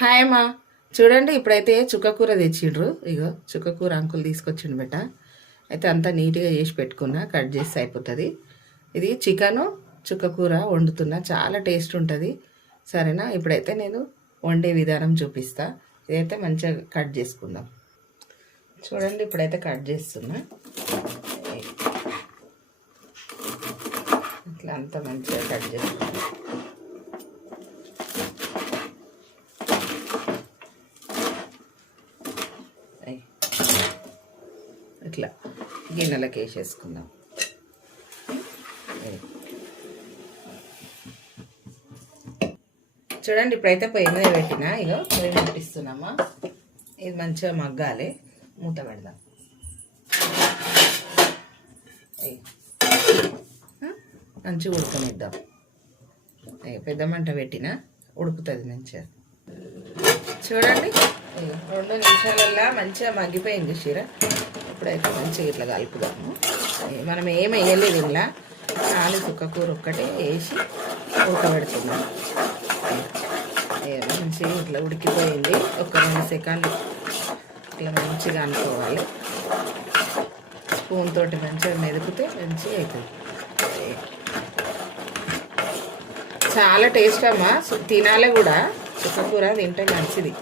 Hi అమ్మా. చూడండి, ఇప్పుడైతే చుక్కకూర తెచ్చిండ్రు. ఇగో చుక్కకూర అంకుల్ తీసుకొచ్చిండు బెట. అయితే అంతా నీట్గా చేసి పెట్టుకున్నా, కట్ చేసి అయిపోతుంది. ఇది చికెను చుక్కకూర వండుతున్నా, చాలా టేస్ట్ ఉంటుంది. సరేనా? ఇప్పుడైతే నేను వండే విధానం చూపిస్తా. ఇదైతే మంచిగా కట్ చేసుకుందాం. చూడండి, ఇప్పుడైతే కట్ చేస్తున్నా. ఇట్లా అంతా మంచిగా కట్ చేసుకుందాం. ఇట్లా గిన్నెలకు వేసేసుకుందాం. చూడండి, ఇప్పుడైతే పొయ్యి మీద పెట్టినా. ఇగో పొయ్యి ముట్టిస్తున్నామా. ఇది మంచిగా మగ్గాలి. మూత పెడదాం. మంచిగా ఉడకనిద్దాం. పెద్ద మంట పెట్టినా ఉడుకుతుంది మంచిగా. చూడండి, 2 నిమిషాలల్లా మంచిగా మగ్గిపోయింది చీర. ఇప్పుడైతే మంచిగా ఇట్లా కలుపుదాము. మనం ఏం వేయలేదు, ఇలా నాలుగు చుక్కకూర ఒక్కటే వేసి ఉడకబెడుతున్నాం. మంచిగా ఇట్లా ఉడికిపోయింది. ఒక 2 సెకండ్లు ఇట్లా మంచిగా అనుకోవాలి. స్పూన్ తోటి మంచిగా మెదిపితే మంచిగా అవుతుంది. చాలా టేస్ట్ అమ్మా, తినాలి కూడా. చుక్కకూర తింటే మంచిది.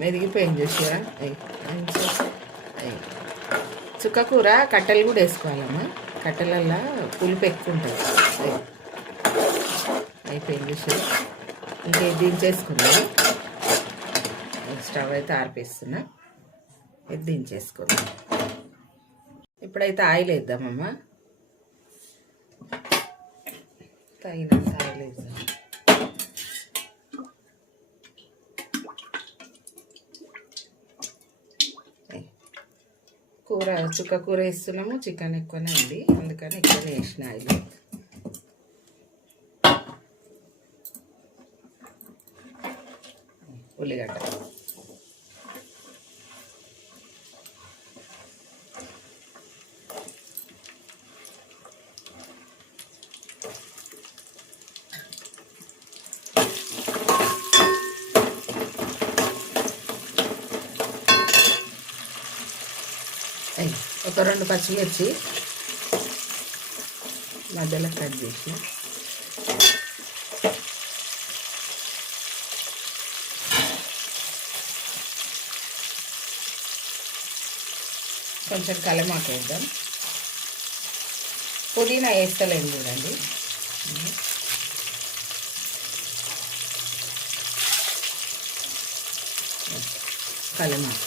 మెదిగిపోయింది చూసారా. మంచిగా చుక్కకూర కట్టెలు కూడా వేసుకోవాలమ్మా. కట్టెలల్లో పులుపు ఎక్కువ ఉంటుంది. అయిపోయింది చూసారా. ఇంకా దించేసుకున్నా. స్టవ్ అయితే ఆర్పేస్తున్నా. ఇది దించేసుకున్నా. ఇప్పుడైతే ఆయిల్ వేద్దామమ్మా. తగినంత ఆయిల్ వేద్దాం. కూర చుక్కకూర వేస్తున్నాము. చికెన్ ఎక్కువనే ఉంది, అందుకని ఎక్కువనే వేసిన ఆయిల్. ఉల్లిగడ్డ, ఒక 2 పచ్చిమిర్చి మధ్యలో కట్ చేసి, కొంచెం కలమాకు వేద్దాం. పుదీనా వేస్తలేము చూడండి. కలమాకు,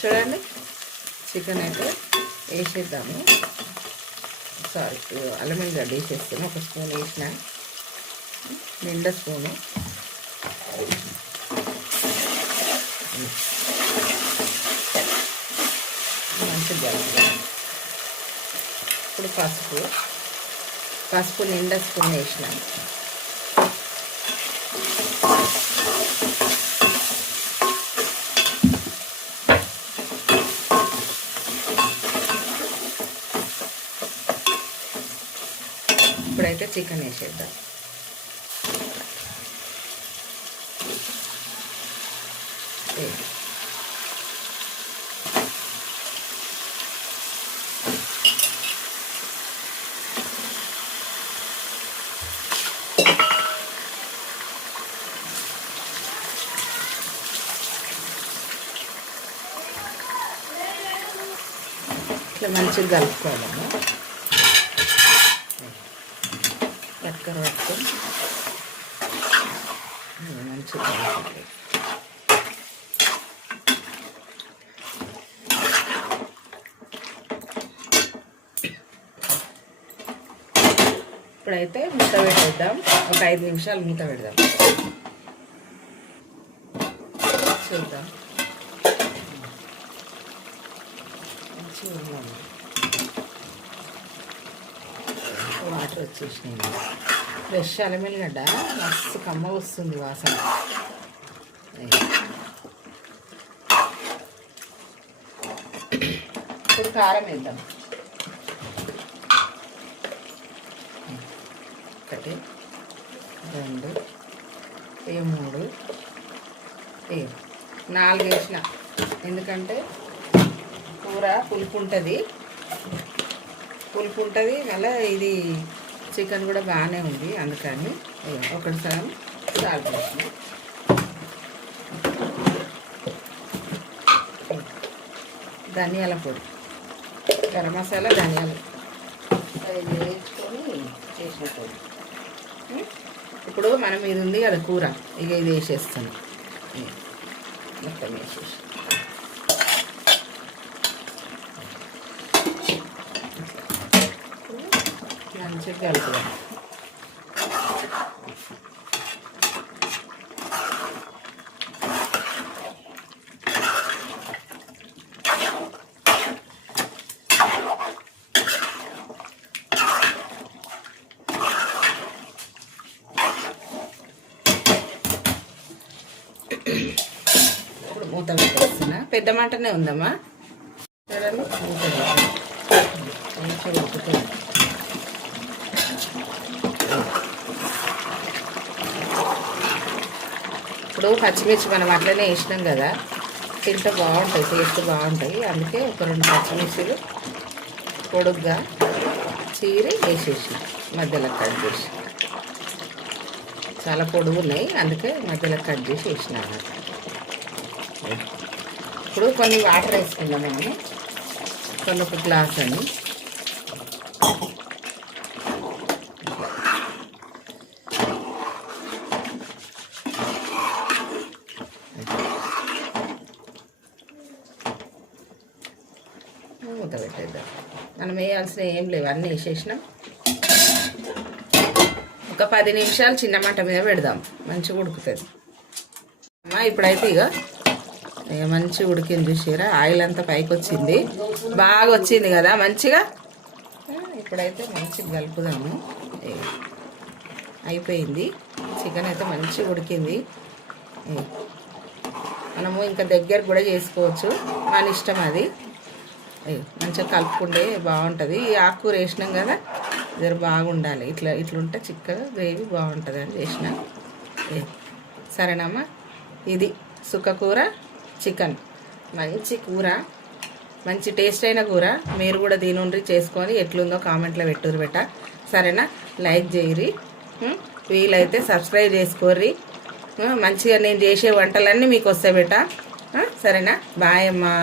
చూడండి. చికెన్ అయితే వేసేద్దాము. సారీ, అల్లం వెల్లిగడ్డ వేసేస్తాను. ఒక స్పూన్ వేసిన, నిండా స్పూను. మంచిగా ఇప్పుడు పసుపు నిండా స్పూన్ వేసిన. ఇప్పుడైతే చికెన్ వేసేద్దాం. ఇట్లా మంచిగా కలుపుకోవాలమ్మా. చక్కెర పట్టుకొని మంచిగా కలుపుకోవాలి. ఇప్పుడైతే మూత పెట్టేద్దాం. ఒక 5 నిమిషాలు మూత పెడదాం. చూద్దాం. వాటర్ వచ్చేసినాయి. ఫ్రెష్ అల్లం వెల్లిగడ్డ మస్తు కమ్మ వస్తుంది వాసన. ఇప్పుడు కారం వేద్దాం. 1 2 3 4 వేసిన. ఎందుకంటే కూర పులుపు ఉంటుంది, మళ్ళీ ఇది చికెన్ కూడా బాగానే ఉంది, అందుకని ఒకటిసారి సాల్ట్ వేసిన. ధనియాల పొడి, గరం మసాలా, ధనియాల ఇది వేసుకొని చేసిన పొడి. ఇప్పుడు మనం ఇది ఉంది కదా కూర, ఇక ఇది వేసేస్తాను. మొత్తం వేసేసి మంచిగా కలుపుదాం. ఇప్పుడు మూత పెట్టేస్తున్నా. పెద్ద మంటనే ఉందమ్మా, చూడండి. మూత మంచిగా ఉడుకుతుంది. ఇప్పుడు పచ్చిమిర్చి మనం అట్లనే వేసినాం కదా, తింటే బాగుంటాయి, టేస్ట్ బాగుంటాయి. అందుకే ఒక 2 పచ్చిమిర్చిలు పొడుగ్గా చీరి వేసేసి మధ్యలో కట్ చేసి, చాలా పొడుగు ఉన్నాయి అందుకే మధ్యలో కట్ చేసి వేసినాను. ఇప్పుడు కొన్ని వాటర్ వేసుకుందాం మనం, కొన్ని 1 గ్లాస్ అని. మూత పెట్టేద్దాం. మనం వేయాల్సిన ఏం లేవు, అన్నీ వేసేసినాం. ఒక 10 నిమిషాలు చిన్న మంట మీద పెడదాం, మంచిగా ఉడుకుతుంది. ఇప్పుడైతే ఇక మంచిగా ఉడికింది, చూసారా? ఆయిల్ అంతా పైకి వచ్చింది, బాగా వచ్చింది కదా మంచిగా. ఇప్పుడైతే మంచిగా కలుపుదాము. అయిపోయింది, చికెన్ అయితే మంచిగా ఉడికింది. మనము ఇంకా దగ్గర కూడా చేసుకోవచ్చు, మన ఇష్టం అది. మంచిగా కలుపుకుంటే బాగుంటుంది. ఈ ఆకుకూర వేసినాం కదా, జర బాగుండాలి, ఇట్లుంటే చిక్కగా గ్రేవీ బాగుంటుంది అని చేసిన. సరేనమ్మా, ఇది సుక్కకూర చికెన్. మంచి కూర, మంచి టేస్ట్ అయిన కూర. మీరు కూడా దీని చేసుకొని ఎట్లుందో కామెంట్లో పెట్టుర్రు బెట్ట. సరేనా? లైక్ చేయరి, వీలైతే సబ్స్క్రైబ్ చేసుకోర్రి. మంచిగా నేను చేసే వంటలన్నీ మీకు వస్తాయి బెట్ట. సరేనా? బాయ్ అమ్మా.